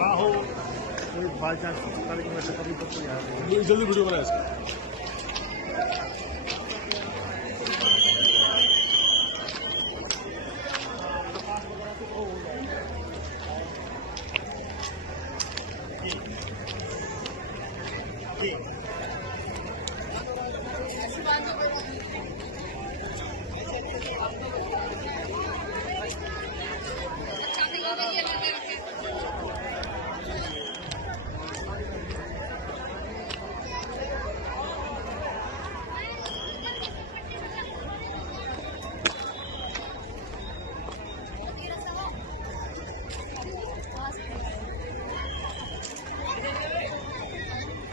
ना हो कोई बाई चांस कभी तो कोई आ जल्दी वीडियो बनाए इसका।